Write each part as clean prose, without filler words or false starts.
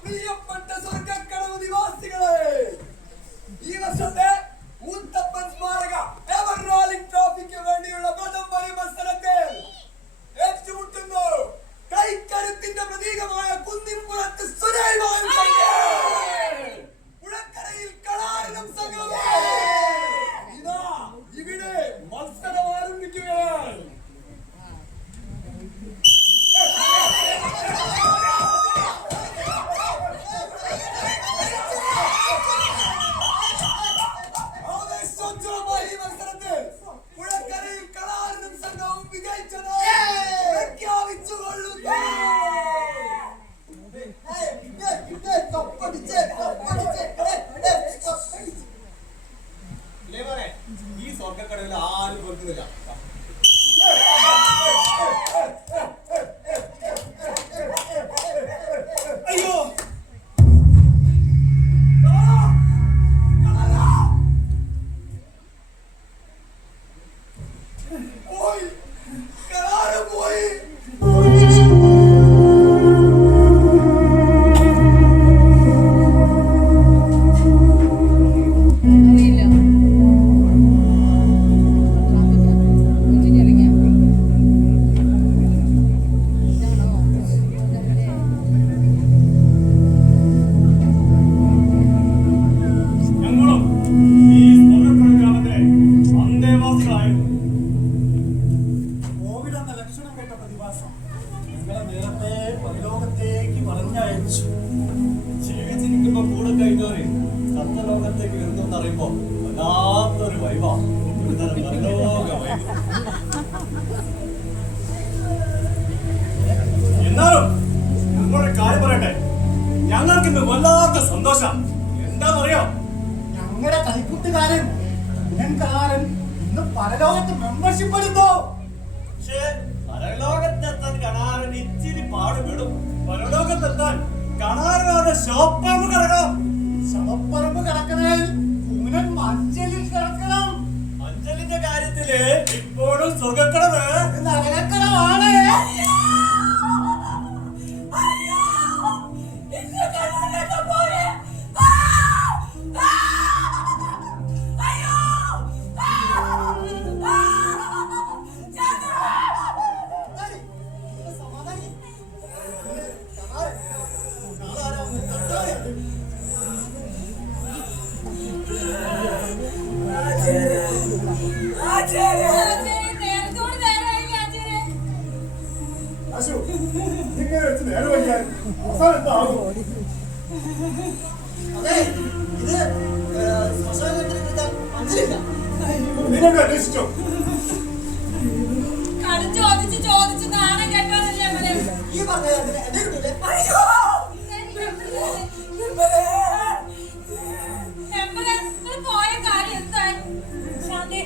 പ്രിയപ്പെട്ട സ്വർഗ്ഗക്കടവ് നിവാസികളെ, ഈ വർഷത്തെ മുത്തപ്പൻ സ്മാരക എവർ റോളിംഗ് ട്രോഫിക്ക് വേണ്ടിയുള്ള പ്രഥമ മത്സരത്തിൽ ഏറ്റുമുട്ടുന്നു കൈക്കരുത്തിന്റെ പ്രതീകമായ കുന്നിൻപുറത്ത് സുരൈമാനും പുഴക്കരയിൽ കളാരനും സംഘവും ഇതാ ഇവിടെ മത്സരം ആരംഭിക്കുകയാണ്. ഈ സ്വർഗ്ഗക്കടവിൽ ആരും കൊടുക്കുന്നില്ല. അയ്യോ പോയി കളാറ് പോയി. ജീവിച്ചിരിക്കുമ്പോ കൂടെ കഴിഞ്ഞവര് സത്യലോകത്തേക്ക് വരുന്നെന്ന് അറിയുമ്പോ വല്ലാത്തൊരു വൈവ, ഒരുതരം പരലോക വൈബ്. എന്നാലും നിങ്ങളുടെ കാര്യം പറയട്ടെ, ഞങ്ങൾക്ക് ഇന്ന് വല്ലാത്ത സന്തോഷം. എന്താണെന്നറിയോ? ഞങ്ങളുടെ കളിക്കുട്ടുകാരൻ ഇന്ന് പരലോകത്ത് മെമ്പർഷിപ്പ് എടുത്തോ. പക്ഷേ പരലോകത്തെത്താൻ കണാരൻ ഇച്ചിരി പാടുപെടും. പരലോകത്തെത്താൻ കണാരനാണ് ശവപ്പറമ്പ് കിടക്കണം. ശവപ്പറമ്പ് കിടക്കണേ പൂനൻ അഞ്ചലിൽ കിടക്കണം. അഞ്ചലിന്റെ കാര്യത്തില് ഇപ്പോഴും സ്വർഗ്ഗക്കടവ് നരകക്കടവാണ്. അന്വേഷിച്ചോ? ചോദിച്ചു നാണം കേട്ടോന്നല്ലേ ഈ പറഞ്ഞ പോയ കാര്യം എന്തായി?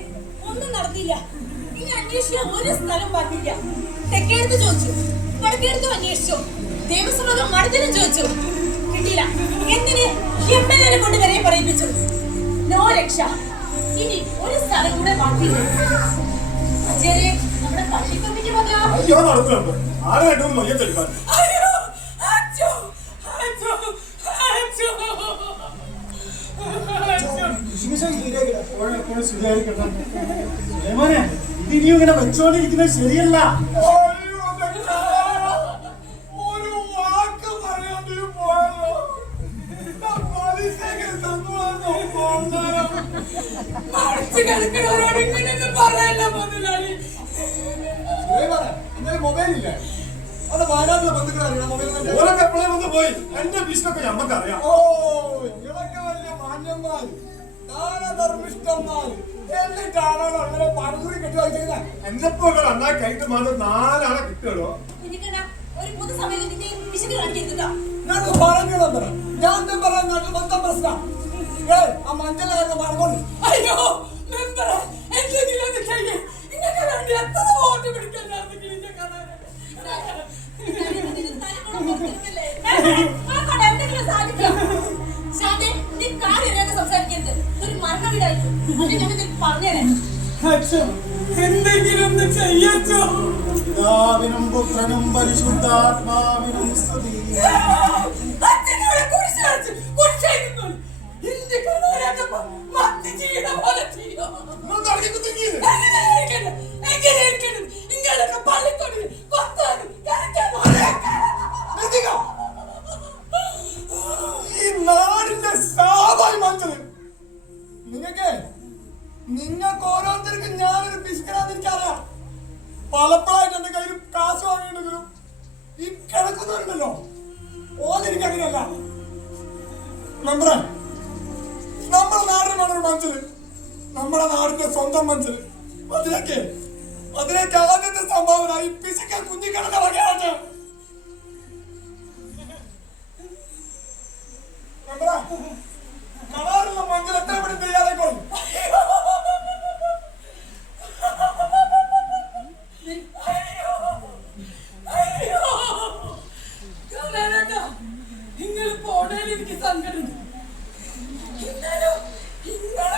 ഒന്നും നടത്തില്ല. ഇനി അന്വേഷിക്കാൻ ഒരു സ്ഥലം പറഞ്ഞില്ല. തെക്കേടുത്ത് ചോദിച്ചു, വടക്കേടുത്തും അന്വേഷിച്ചു, ദേവസ്വം മഠത്തിനും ചോദിച്ചു, കിട്ടിയില്ല. എന്തിന് എംഎൽഎ കൊണ്ട് വരെ പറയിപ്പിച്ചു. നോ രക്ഷ. ഇനി ഒരു സ്ഥലം കൂടെ ബാക്കിയില്ല. അജയരെ നമ്മുടെ പള്ളി കമ്മിറ്റി ഇനിയും ഇങ്ങനെ വെച്ചോണ്ടിരിക്കുന്നത് ശരിയല്ല. ഒരു വാക്ക് പറയാണ്ട് പോയല്ലോ. മൊബൈലില്ലേ? അത് വയനാട്ടിലെ ബന്ധുക്കളറിയാം. പോയി എന്റെ ബിസിനൊക്കെ ഞമ്മക്കറിയാം. ഓ ഇതൊക്കെ വലിയ മാന്യന്മാർ, ദാനധർമ്മിഷ്ടന്മാർ. എന്നിട്ടാണോ അങ്ങനെ പണകൂടി കെട്ടി വായിച്ചത്? എന്റെ പോലെ അന്നാ കഴിഞ്ഞിട്ട് മാത്രം 4 ആളെ കിട്ടുള്ളൂ. ഒരു പൊതുസമയത്ത് പിശുക്ക് കാണിക്കരുതാ. നാട്ടിൽ പറഞ്ഞിടം ഞാൻ പറയാൻ നാട്ടിൽ മൊത്തം പ്രശ്നം ആ മഞ്ചൽ മറങ്ങോളൂ. അയ്യോ മെമ്പറെ എന്തെങ്കിലും ഒന്ന് ചെയ്യേ. ഇങ്ങനെ വേണ്ടി എത്ര വോട്ട് പിടിക്കാനാണെങ്കിലും ഇന്നെ കാണാൻ എന്തെങ്കിലും ചെയ്യച്ചോ. പിതാവിനും പുത്രനും പരിശുദ്ധാത്മാവിനും സ്തുതി. ഈ നാടിന്റെ സാധാരണ മഞ്ചത് നിങ്ങൾക്ക് ഓരോരുത്തർക്കും ഞാനൊരു പിശുക്കനാന്ന് എനിക്കറിയാം. പലപ്പോഴായിട്ട് എന്റെ കയ്യിൽ കാശ് വാങ്ങിയിട്ടുണ്ടെങ്കിലും ഈ കിടക്കുന്നുണ്ടല്ലോ ഓനെനിക്ക് അങ്ങനെയല്ല. നമ്മുടെ നാടിന് വേണൊരു മഞ്ചല്, നമ്മുടെ നാടിന്റെ സ്വന്തം മഞ്ചല്. അതിലേക്ക് ആദ്യത്തെ സംഭാവന ഈ പിശുക്കൻ കുഞ്ഞിക്കടന്റെ വകയാണ്. കളാറുള്ള മഞ്ചൽ എത്ര മണി തയ്യാറായിക്കോളും. നിങ്ങൾ പോണേൽ എനിക്ക് സങ്കടം.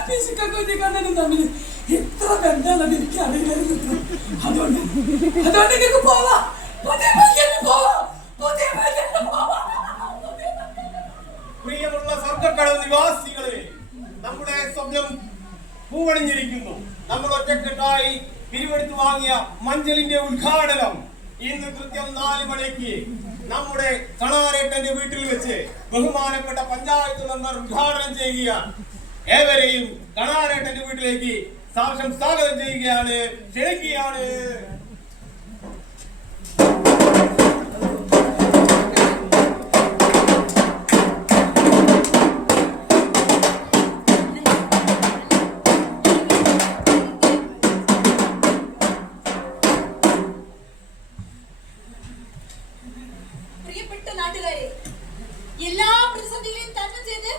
പിശുക്കും തമ്മിൽ എത്ര ബന്ധമാണെന്ന് എനിക്ക് അറിയില്ലായിരുന്നു. അതുകൊണ്ട് നിങ്ങൾക്ക് പോവാം. പ്രിയമുള്ള സ്വർഗ്ഗക്കടവ് നിവാസികളെ, നമ്മുടെ സ്വപ്നം പൂവണിഞ്ഞിരിക്കുന്നു. നമ്മൾ ഒറ്റക്കെട്ടായി പിരിവെടുത്തു വാങ്ങിയ മഞ്ചലിന്റെ ഉദ്ഘാടനം ഇന്ന് കൃത്യം 4 മണിക്ക് നമ്മുടെ കണാരേട്ടന്റെ വീട്ടിൽ വെച്ച് ബഹുമാനപ്പെട്ട പഞ്ചായത്ത് മെമ്പർ ഉദ്ഘാടനം ചെയ്യുകയാണ്. ഏവരെയും കണാരേട്ടന്റെ വീട്ടിലേക്ക് സാക്ഷ്യം സ്വാഗതം ചെയ്യുകയാണ്, ക്ഷണിക്കുകയാണ്. പ്രിയപ്പെട്ട നാട്ടുകാരെ, എല്ലാ പ്രതിസന്ധികളെയും തരണം ചെയ്ത്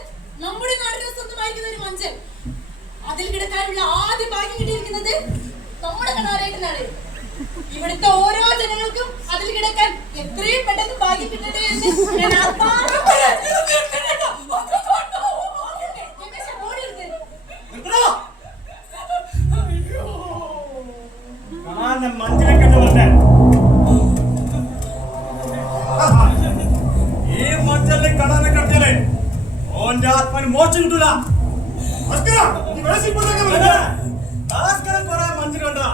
നമ്മുടെ നാടിനെ സ്വന്തമായിരിക്കുന്ന ഒരു മഞ്ചൽ, അതിൽ കിടക്കാനുള്ള ആദ്യ ഭാഗ്യം കിട്ടിയിരിക്കുന്നത് നമ്മുടെ കണാരേട്ടനാണ്. ഇവിടുത്തെ ഓരോ ജനങ്ങൾക്കും അതിൽ കിടക്കാൻ എത്രയും പെട്ടെന്ന് ഭാഗ്യം കിട്ടട്ടെ എന്ന് ഞാൻ മഞ്ചിലേക്കെന്ന് പറഞ്ഞ ഈ മഞ്ചലിനെ കടാനെ കടത്തിയാലേ ഓന്റെ ആത്മാന് മോക്ഷം കിട്ടൂല. കുറെ മഞ്ചിൽ കണ്ടാ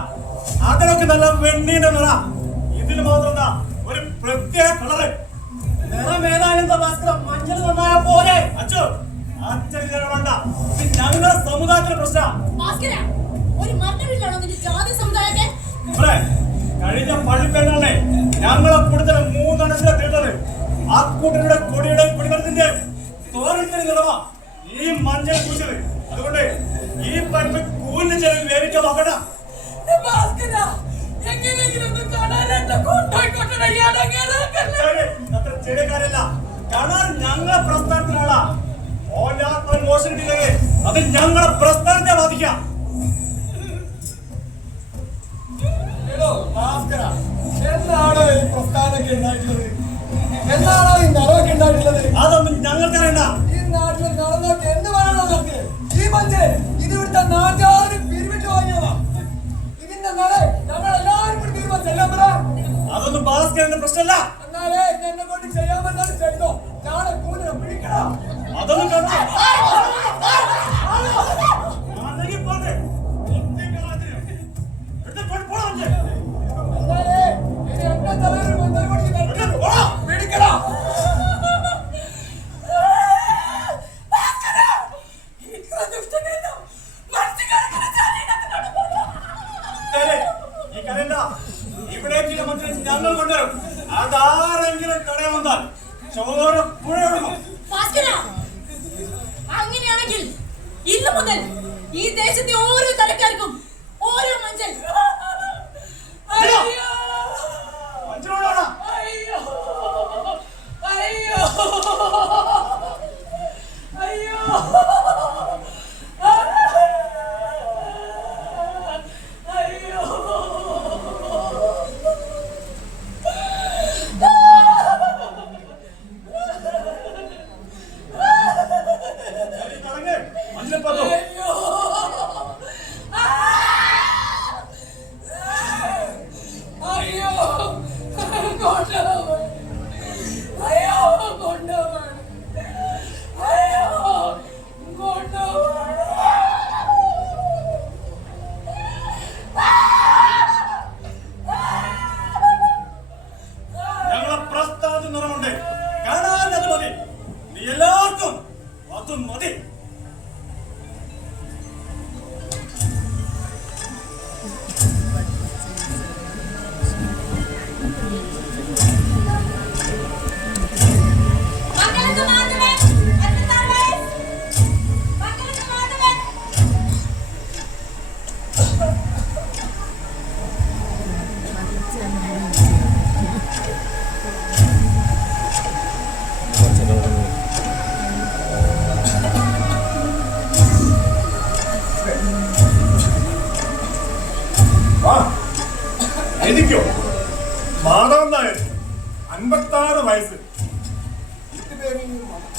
അതിനൊക്കെ നല്ല വെണ്ണീന്റെ നിറ. ഇതിന് മാത്രം ഒരു പ്രത്യേക കളറ് നിറമേതാനെന്താ ഭാസ്കരം. മഞ്ഞൾ നന്നായ പോലെ അച്ഛോ അച്ഛൻ വേണ്ട. ഞങ്ങളുടെ സമുദായത്തിന്റെ പ്രശ്നം ഒരു മരണമില്ലാണോ നിന്റെ ജാതി സമുദായത്തെ. കഴിഞ്ഞ പള്ളിപ്പെരുന്നാളെ ഞങ്ങളെ കൂടുതൽ 3 അണസിലെ തീർത്തത് ആ കൂട്ടരുടെ കൊടിയുടെ കുടിമരത്തിന്റെ തോരത്തിന് നിറവാ ഈ മഞ്ഞൾ പൂച്ചത്. അതുകൊണ്ട് ഈ പരിപ്പ് കൂലിന് ചെലവ് വേവിക്കാൻ നോക്കണ്ട. അത്ര ചെറിയ കാര്യമല്ല. കാണാൻ ഞങ്ങളെ പ്രസ്ഥാനത്തിനാളാ. ഓന്റെ ആത്മാവിന് മോശം കിട്ടിയില്ലെങ്കിൽ അത് ഞങ്ങളെ പ്രസ്ഥാനത്തെ ബാധിക്കാം. എന്നാണോ ഈ പ്രസ്ഥാനമൊക്കെ ഉണ്ടായിട്ടുള്ളത്? എന്നാണോ ഈ നിറമൊക്കെ ഉണ്ടായിട്ടുള്ളത്? അതൊന്നും ഞങ്ങൾക്കറിയണ്ട. ഈ നാട്ടിലെ നടന്നൊക്കെ എന്ത് പറയണോ നിങ്ങൾക്ക്? ഈ മഞ്ചൽ ഇത് ഇവിടുത്തെ നാട്ടുകാരും പിരിവിട്ട് വാങ്ങിയതാ. ഇതിന്റെ നിറ ഞങ്ങൾ എല്ലാവരും കൂടി പിരിവെല്ലാം പറയാം. അതൊന്നും ഭാസ്കരന്റെ പ്രശ്നമല്ല. എന്നാലേ എന്നെ കൊണ്ട് ചെയ്യാമെന്നാണ് ചെയ്തോ. നാളെ കൂലിനെ പിടിക്കണം. അതൊന്നും കണ്ടോ എന്നാലേ ഇനി എന്റെ തലയിൽ മഞ്ചൽ പൊടി പിടിക്കണം. ഈ കരണ്ട ഇവിടേക്കുള്ള മറ്റു ഞങ്ങൾ കൊണ്ടുവരും. അതാരെങ്കിലും കടയിൽ വന്നാൽ ചോര പുഴ അങ്ങനെയാണെങ്കിൽ ഇന്നു മുതൽ ഈ ദേശത്തെ ഓരോ തരക്കാർക്കും ഓരോ മഞ്ചൽ. 56 വയസ്സ്.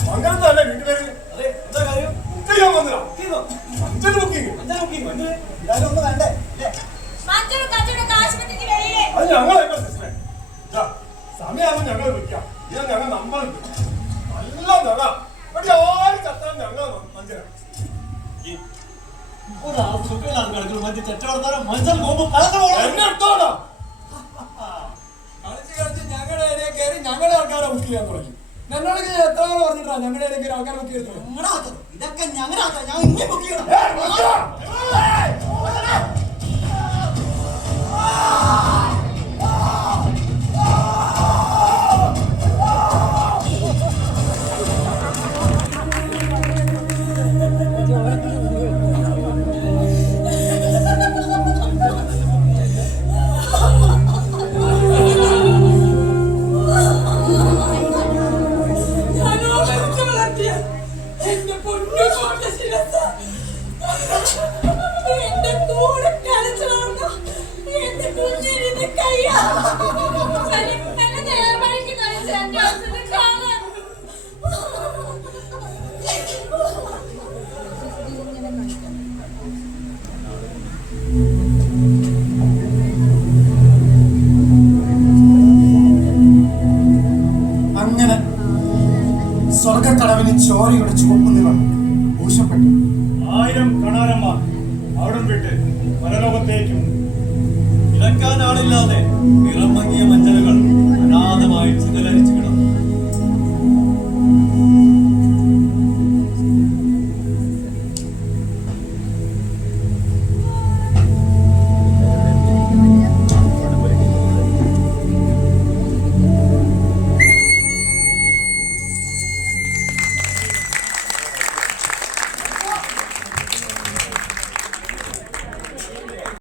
മംഗലത്തല്ലേ വീട്ടുപേര്? അതെ, എന്താ കാര്യം? ബുക്ക് ചെയ്യാൻ വന്നതാ. ഇതോ? മഞ്ചൽ ബുക്കിംഗ്. എല്ലാരും ഒന്ന് വേണ്ടേ? ഇല്ലേ? മറ്റൊരു കച്ചവടം ആശുപത്രിക്ക് വെളിയിലെ അത് ഞങ്ങളൊക്കെ സിസ്റ്ററെ. സമയമാകുമ്പോൾ ഞങ്ങൾ വിളിക്കാം. ഇത് ഞങ്ങൾ നമ്മളുണ്ട്. നല്ല നട. ഇവിടെ ആരും ചത്താൻ ഞങ്ങൾ മഞ്ചല. എന്നെ എടുത്തോടാ. കളിച്ച് ഞങ്ങളുടെ ഏരിയ കയറി ഞങ്ങളുടെ ആൾക്കാരെ ബുക്ക് ചെയ്യാൻ തുടങ്ങി. ഞങ്ങളോട് എത്ര ആൾ പറഞ്ഞിട്ടാ ഞങ്ങളുടെ ഏരിയ കയറി ആൾക്കാരെ ബുക്ക് ചെയ്തത്? ഇതൊക്കെ ഞങ്ങളാക്കാം, ഞാൻ ഇങ്ങനെ ബുക്ക് ചെയ്യണം. മഞ്ചല. എന്റെ പൊന്നു കൊണ്ട് ശിരസ എന്റെ കൂടെ കളിച്ചു വളർന്ന എന്റെ കുഞ്ഞിന്റെ കയ്യാ എന്നെ നേർവഴിക്ക് നയിച്ച എന്റെ അച്ഛനെ കാണാൻ അങ്ങനെ സ്വർഗക്കടവിന് ചോരയുടെ ചുവപ്പ് നിറം ഭൂഷപ്പെട്ടു. 1000 കണാരന്മാർ അവിടം വിട്ട് പരലോകത്തേക്കും ഇളക്കാൻ ആളില്ലാതെ നിറം മങ്ങിയ മഞ്ചലുകൾ അനാഥമായി ചിതലരിച്ചു കിടന്നു.